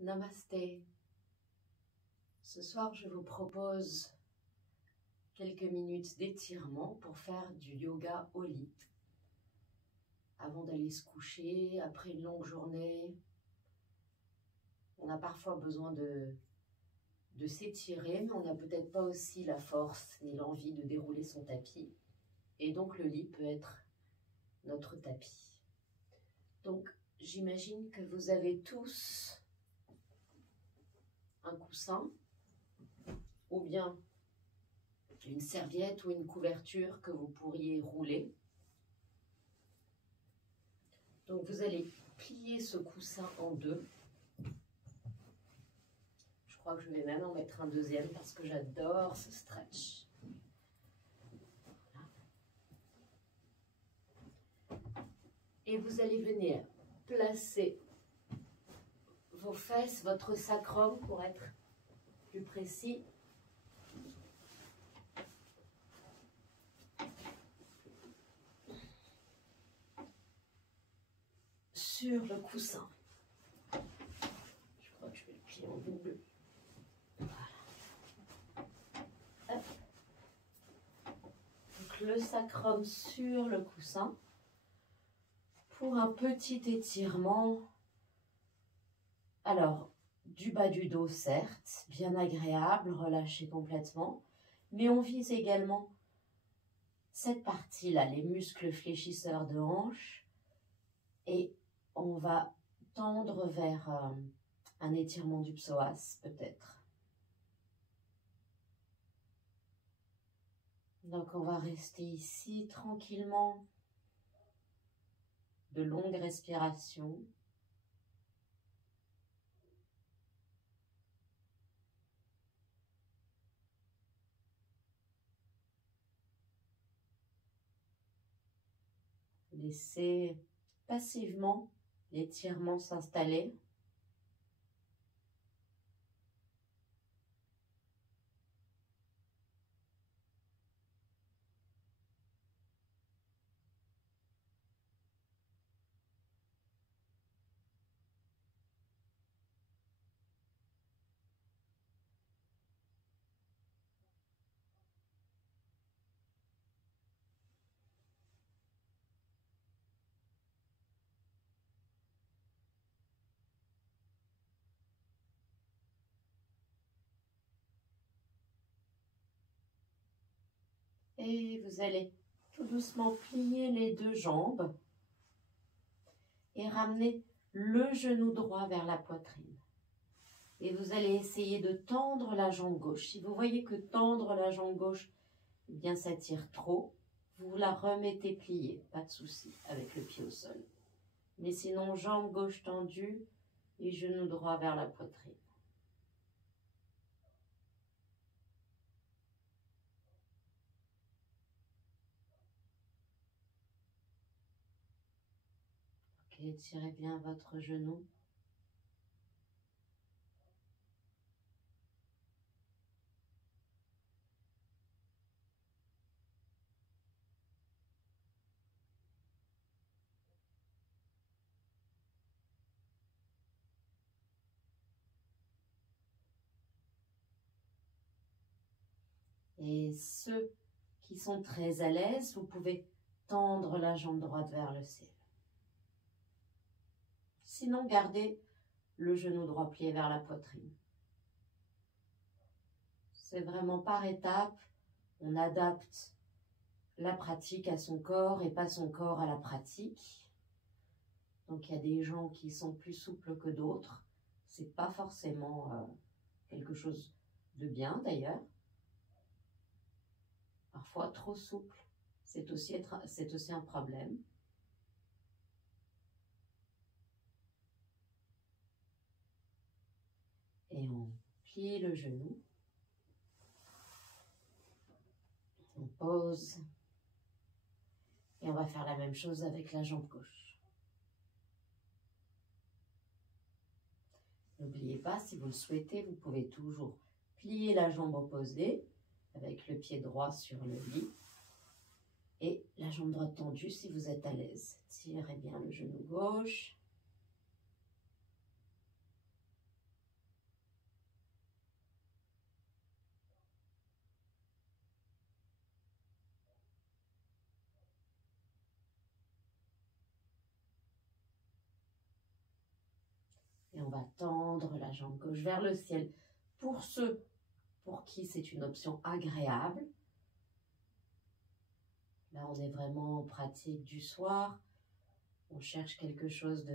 Namasté. Ce soir, je vous propose quelques minutes d'étirement pour faire du yoga au lit. Avant d'aller se coucher, après une longue journée, on a parfois besoin de s'étirer, mais on n'a peut-être pas aussi la force ni l'envie de dérouler son tapis. Et donc le lit peut être notre tapis. Donc j'imagine que vous avez tous un coussin ou bien une serviette ou une couverture que vous pourriez rouler. Donc vous allez plier ce coussin en deux. Je crois que je vais même en mettre un deuxième parce que j'adore ce stretch. Voilà. Et vous allez venir placer vos fesses, votre sacrum pour être plus précis. Sur le coussin. Je crois que je vais le plier en double. Voilà. Hop. Donc le sacrum sur le coussin pour un petit étirement. Alors, du bas du dos, certes, bien agréable, relâché complètement, mais on vise également cette partie-là, les muscles fléchisseurs de hanche, et on va tendre vers un étirement du psoas, peut-être. Donc, on va rester ici tranquillement, de longues respirations. Laissez passivement l'étirement s'installer. Et vous allez tout doucement plier les deux jambes et ramener le genou droit vers la poitrine. Et vous allez essayer de tendre la jambe gauche. Si vous voyez que tendre la jambe gauche, eh bien ça tire trop, vous la remettez pliée, pas de souci, avec le pied au sol. Mais sinon, jambe gauche tendue et genou droit vers la poitrine. Ok, étirez bien votre genou. Et ceux qui sont très à l'aise, vous pouvez tendre la jambe droite vers le ciel. Sinon, gardez le genou droit plié vers la poitrine. C'est vraiment par étapes, on adapte la pratique à son corps et pas son corps à la pratique. Donc il y a des gens qui sont plus souples que d'autres. C'est pas forcément quelque chose de bien d'ailleurs. Parfois trop souple, c'est aussi un problème. Et on plie le genou. On pose. Et on va faire la même chose avec la jambe gauche. N'oubliez pas, si vous le souhaitez, vous pouvez toujours plier la jambe opposée avec le pied droit sur le lit et la jambe droite tendue si vous êtes à l'aise. Tirez bien le genou gauche. on va tendre la jambe gauche vers le ciel. Pour ceux pour qui c'est une option agréable, là on est vraiment en pratique du soir, on cherche quelque chose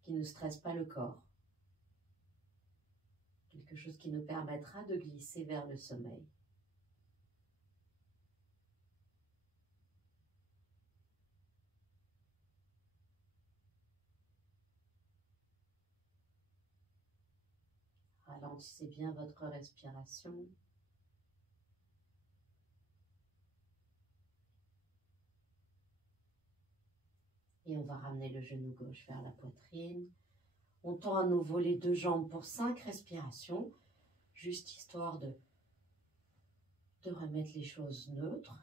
qui ne stresse pas le corps, quelque chose qui nous permettra de glisser vers le sommeil. Ralentissez bien votre respiration. Et on va ramener le genou gauche vers la poitrine. On tend à nouveau les deux jambes pour 5 respirations, juste histoire de remettre les choses neutres.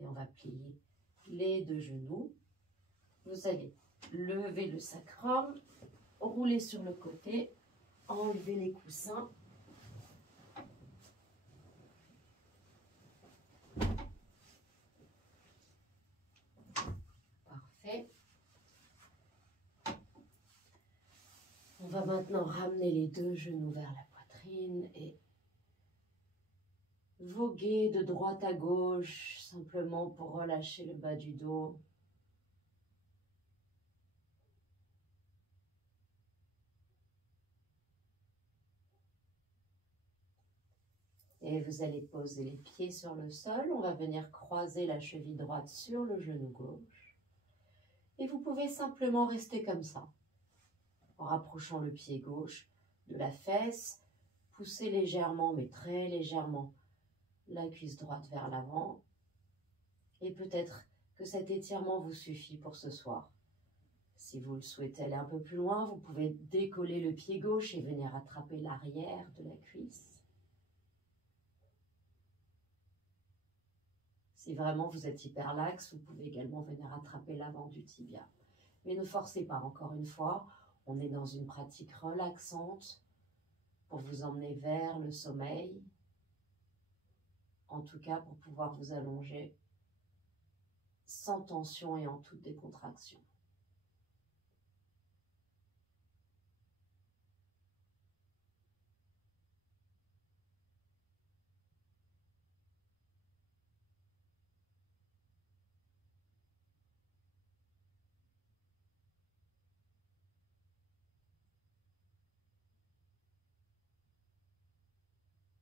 Et on va plier les deux genoux. Vous allez lever le sacrum, rouler sur le côté, enlever les coussins. Parfait. On va maintenant ramener les deux genoux vers la poitrine et voguer de droite à gauche, simplement pour relâcher le bas du dos. Et vous allez poser les pieds sur le sol. On va venir croiser la cheville droite sur le genou gauche. Et vous pouvez simplement rester comme ça, en rapprochant le pied gauche de la fesse. Poussez légèrement, mais très légèrement, la cuisse droite vers l'avant. Et peut-être que cet étirement vous suffit pour ce soir. Si vous le souhaitez aller un peu plus loin, vous pouvez décoller le pied gauche et venir attraper l'arrière de la cuisse. Si vraiment vous êtes hyperlaxe, vous pouvez également venir attraper l'avant du tibia. Mais ne forcez pas, encore une fois, on est dans une pratique relaxante pour vous emmener vers le sommeil, en tout cas pour pouvoir vous allonger sans tension et en toute décontraction.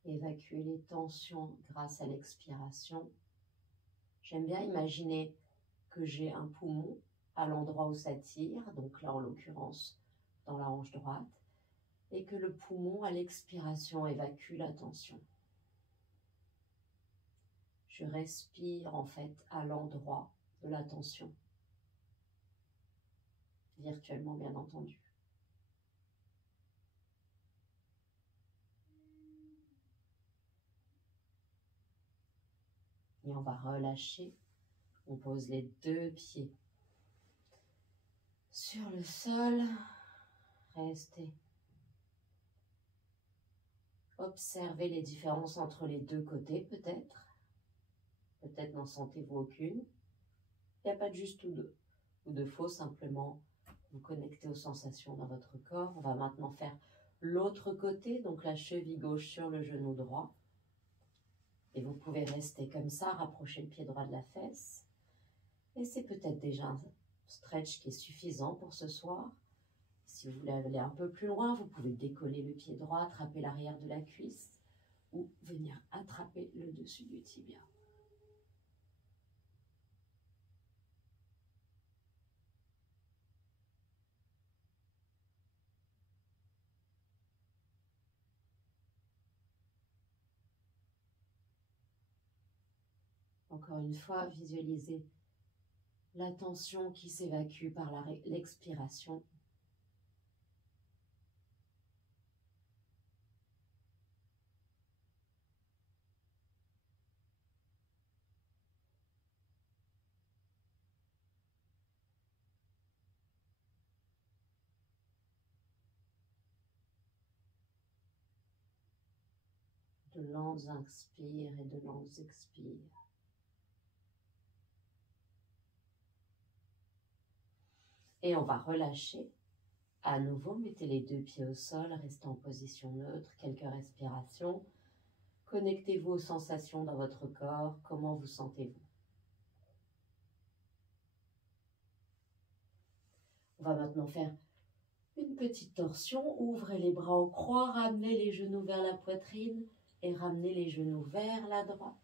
Évacuer les tensions grâce à l'expiration. J'aime bien imaginer que j'ai un poumon à l'endroit où ça tire, donc là en l'occurrence dans la hanche droite, et que le poumon à l'expiration évacue la tension. Je respire en fait à l'endroit de la tension, virtuellement bien entendu. Et on va relâcher. On pose les deux pieds sur le sol. Restez. Observez les différences entre les deux côtés peut-être. Peut-être n'en sentez-vous aucune. Il n'y a pas de juste ou de faux, simplement vous connectez aux sensations dans votre corps. On va maintenant faire l'autre côté, donc la cheville gauche sur le genou droit. Et vous pouvez rester comme ça, rapprocher le pied droit de la fesse. Et c'est peut-être déjà un stretch qui est suffisant pour ce soir. Si vous voulez aller un peu plus loin, vous pouvez décoller le pied droit, attraper l'arrière de la cuisse ou venir attraper le dessus du tibia. Encore une fois, visualisez la tension qui s'évacue par l'expiration. De grandes inspires et de longues expires. Et on va relâcher. À nouveau, mettez les deux pieds au sol, restez en position neutre, quelques respirations. Connectez-vous aux sensations dans votre corps. Comment vous sentez-vous? On va maintenant faire une petite torsion. Ouvrez les bras au croix, ramenez les genoux vers la poitrine et ramenez les genoux vers la droite.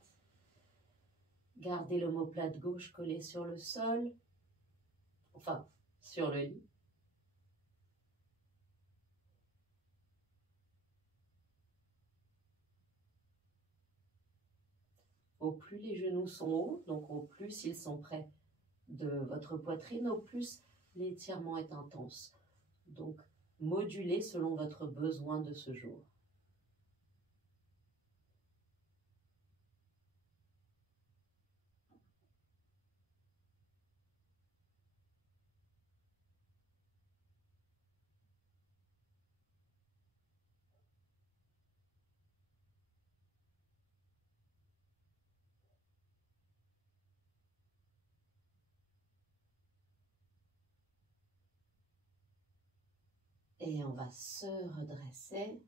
Gardez l'omoplate gauche collée sur le sol, enfin sur le lit. Au plus les genoux sont hauts, donc au plus ils sont près de votre poitrine, au plus l'étirement est intense. Donc, modulez selon votre besoin de ce jour. Et on va se redresser.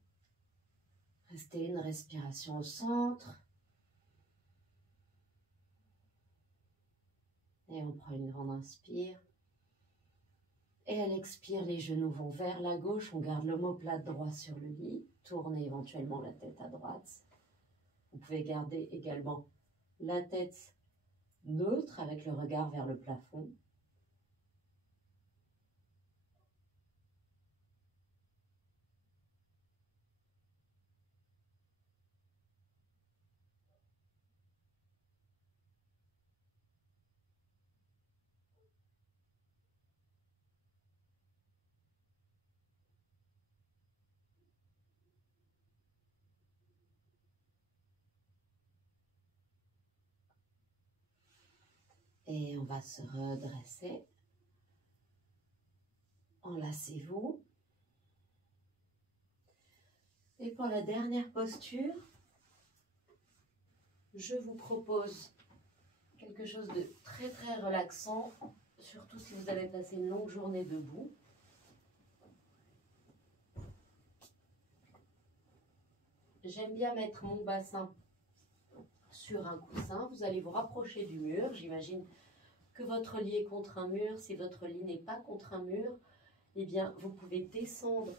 Restez une respiration au centre. Et on prend une grande inspire. Et à l'expire, les genoux vont vers la gauche. On garde l'omoplate droit sur le lit. Tournez éventuellement la tête à droite. Vous pouvez garder également la tête neutre avec le regard vers le plafond. Et on va se redresser. Enlacez-vous. Et pour la dernière posture, je vous propose quelque chose de très très relaxant, surtout si vous avez passé une longue journée debout. J'aime bien mettre mon bassin sur un coussin. Vous allez vous rapprocher du mur. J'imagine que votre lit est contre un mur. Si votre lit n'est pas contre un mur, eh bien, vous pouvez descendre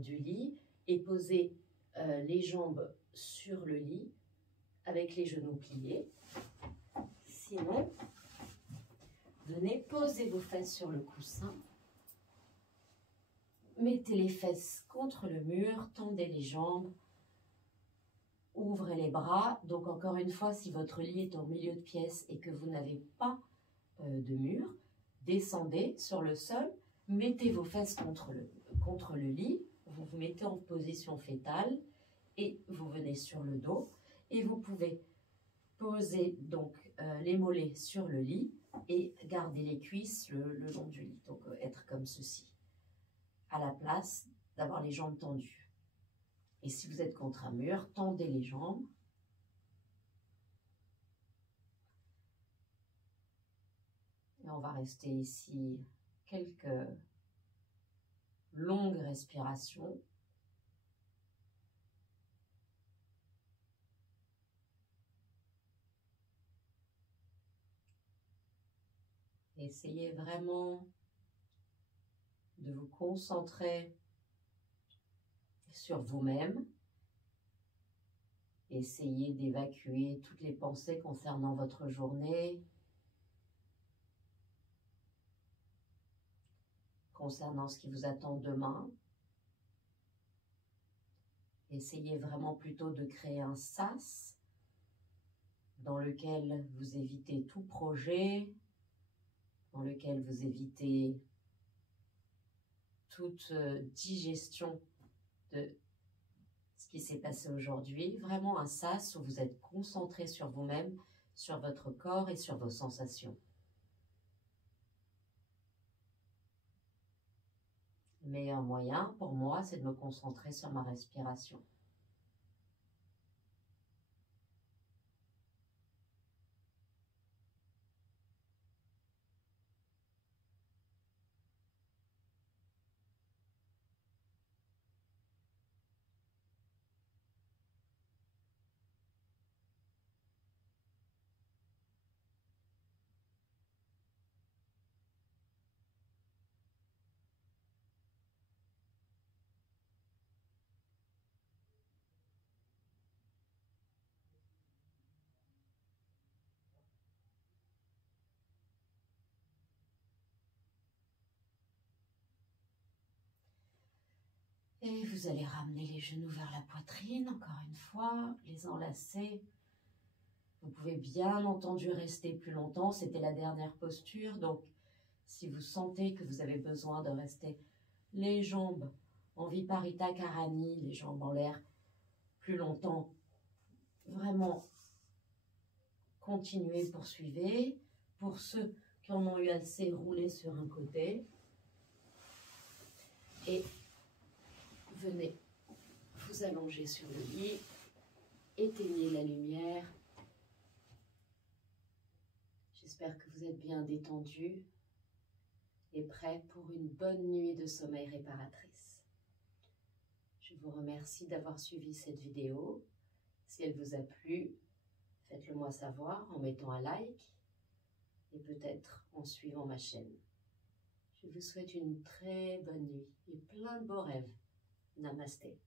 du lit et poser les jambes sur le lit avec les genoux pliés. Sinon, venez poser vos fesses sur le coussin. Mettez les fesses contre le mur, tendez les jambes, ouvrez les bras. Donc encore une fois, si votre lit est au milieu de pièce et que vous n'avez pas de mur, descendez sur le sol, mettez vos fesses contre le lit, vous vous mettez en position fétale et vous venez sur le dos et vous pouvez poser donc les mollets sur le lit et garder les cuisses le long du lit, donc être comme ceci, à la place d'avoir les jambes tendues. Et si vous êtes contre un mur, tendez les jambes. Et on va rester ici quelques longues respirations. Essayez vraiment de vous concentrer sur vous-même. Essayez d'évacuer toutes les pensées concernant votre journée, concernant ce qui vous attend demain. Essayez vraiment plutôt de créer un sas dans lequel vous évitez tout projet, dans lequel vous évitez toute digestion de ce qui s'est passé aujourd'hui. Vraiment un sas où vous êtes concentré sur vous-même, sur votre corps et sur vos sensations. Le meilleur moyen pour moi, c'est de me concentrer sur ma respiration. Et vous allez ramener les genoux vers la poitrine, encore une fois, les enlacer. Vous pouvez bien entendu rester plus longtemps, c'était la dernière posture, donc si vous sentez que vous avez besoin de rester les jambes en Viparita Karani, les jambes en l'air plus longtemps, vraiment continuez, poursuivez. Pour ceux qui en ont eu assez, roulez sur un côté et venez vous allonger sur le lit, éteignez la lumière. J'espère que vous êtes bien détendu et prêt pour une bonne nuit de sommeil réparatrice. Je vous remercie d'avoir suivi cette vidéo. Si elle vous a plu, faites-le moi savoir en mettant un like et peut-être en suivant ma chaîne. Je vous souhaite une très bonne nuit et plein de beaux rêves. Namasté.